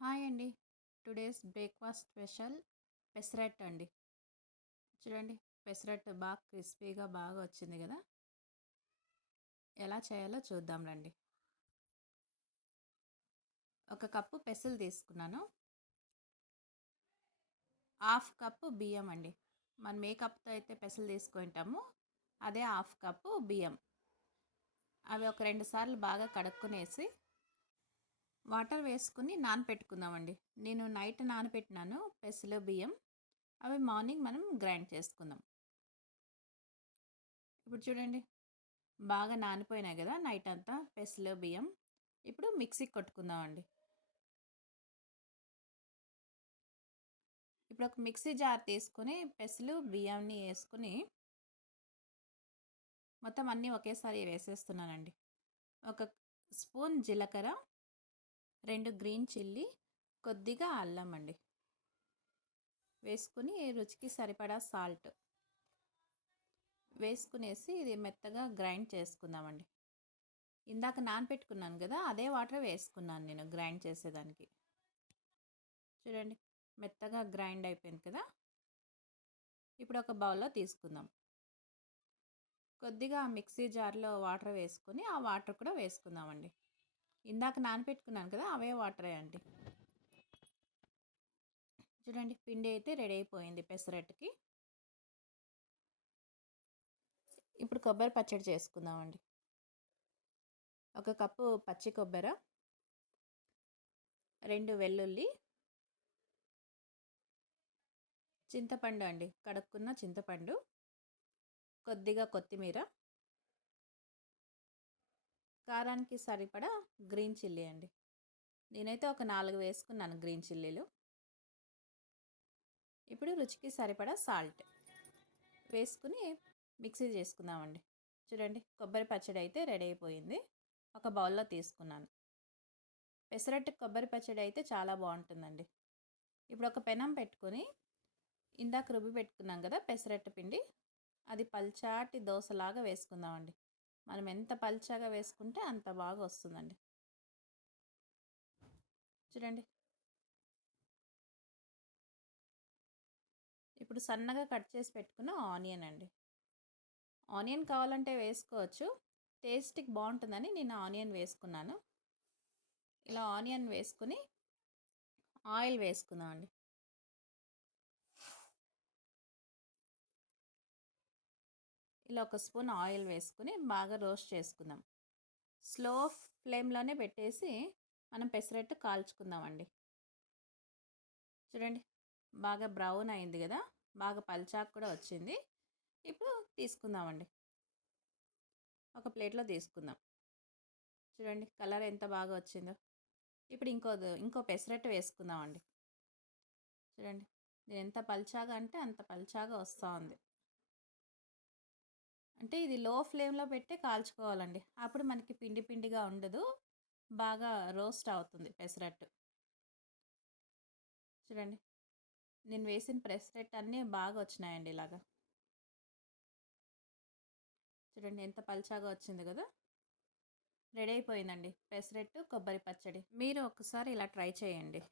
Hi అండి. Today's breakfast special pesarattu అండి. చూడండి, పెసరట్టు బాగా క్రిస్పీగా బాగా వచ్చింది గదా! ఎలా చేయాలో చూద్దాం రండి. ఒక కప్పు పెసలు తీసుకున్నాను. హాఫ్ కప్పు బియ్యం అండి. మనం ఏ కప్‌తో అయితే పెసలు తీసుకుంటామో అదే హాఫ్ కప్పు బియ్యం. అవి ఒక 2 సార్లు బాగా కడుక్కునేసి వాటర్ వేసుకొని నానపెట్టుకుందామండి. నేను నైట్ నానపెట్టినాను పెసలు, బియ్యం. అవి మార్నింగ్ మనం గ్రైండ్ చేసుకుందాం. ఇప్పుడు చూడండి, బాగా నానిపోయినాయి కదా నైట్ అంతా పెసలు, బియ్యం. ఇప్పుడు మిక్సీకి కొట్టుకుందామండి. ఇప్పుడు ఒక మిక్సీ జార్ తీసుకొని పెసలు, బియ్యాన్ని వేసుకొని మొత్తం అన్నీ ఒకేసారి వేసేస్తున్నానండి. ఒక స్పూన్ జీలకర్ర, 2 గ్రీన్ చిల్లీ, కొద్దిగా అల్లం అండి వేసుకుని రుచికి సరిపడా సాల్ట్ వేసుకునేసి ఇది మెత్తగా గ్రైండ్ చేసుకుందామండి. ఇందాక నానపెట్టుకున్నాను కదా, అదే వాటర్ వేసుకున్నాను నేను గ్రైండ్ చేసేదానికి. చూడండి, మెత్తగా గ్రైండ్ అయిపోయింది కదా. ఇప్పుడు ఒక బౌల్లో తీసుకుందాం. కొద్దిగా మిక్సీ జార్లో వాటర్ వేసుకొని ఆ వాటర్ కూడా వేసుకుందామండి. ఇందాక నానపెట్టుకున్నాను కదా, అవే వాటరే అండి. చూడండి, పిండి అయితే రెడీ అయిపోయింది పెసరట్టుకి. ఇప్పుడు కొబ్బరి పచ్చడి చేసుకుందామండి. ఒక కప్పు పచ్చి కొబ్బరి, 2 వెల్లుల్లి, చింతపండు అండి, కడుక్కున్న చింతపండు, కొద్దిగా కొత్తిమీర, కారానికి సరిపడా గ్రీన్ చిల్లీ అండి. నేనైతే ఒక 4 వేసుకున్నాను గ్రీన్ చిల్లీలు. ఇప్పుడు రుచికి సరిపడా సాల్ట్ వేసుకుని మిక్సీ చేసుకుందామండి. చూడండి, కొబ్బరి పచ్చడి అయితే రెడీ అయిపోయింది. ఒక బౌల్లో తీసుకున్నాను. పెసరట్టు కొబ్బరి పచ్చడి అయితే చాలా బాగుంటుందండి. ఇప్పుడు ఒక పెనం పెట్టుకొని ఇందాక రుబ్బి పెట్టుకున్నాం కదా పెసరట్టు పిండి, అది పల్చాటి దోశలాగా వేసుకుందామండి. మనం ఎంత పల్చగా వేసుకుంటే అంత బాగా వస్తుందండి. చూడండి, ఇప్పుడు సన్నగా కట్ చేసి పెట్టుకున్న ఆనియన్ అండి. ఆనియన్ కావాలంటే వేసుకోవచ్చు, టేస్ట్కి బాగుంటుందని నేను ఆనియన్ వేసుకున్నాను. ఇలా ఆనియన్ వేసుకుని ఆయిల్ వేసుకుందాం అండి. ఇలా ఒక స్పూన్ ఆయిల్ వేసుకుని బాగా రోస్ట్ చేసుకుందాం. స్లో ఫ్లేమ్లోనే పెట్టేసి మనం పెసరట్టు కాల్చుకుందామండి. చూడండి, బాగా బ్రౌన్ అయింది కదా, బాగా పల్చాకు కూడా వచ్చింది. ఇప్పుడు తీసుకుందామండి, ఒక ప్లేట్లో తీసుకుందాం. చూడండి, కలర్ ఎంత బాగా వచ్చిందో. ఇప్పుడు ఇంకో పెసరట్టు వేసుకుందామండి. చూడండి, నేను ఎంత పల్చాగా అంటే అంత పల్చాగా వస్తూ ఉంది. అంటే ఇది లో ఫ్లేమ్లో పెట్టి కాల్చుకోవాలండి. అప్పుడు మనకి పిండి పిండిగా ఉండదు, బాగా రోస్ట్ అవుతుంది పెసరట్టు. చూడండి, నేను వేసిన పెసరట్టు అన్నీ బాగా వచ్చినాయండి ఇలాగా. చూడండి, ఎంత పల్చాగా వచ్చింది కదా. రెడీ అయిపోయిందండి పెసరట్టు కొబ్బరి పచ్చడి. మీరు ఒకసారి ఇలా ట్రై చేయండి.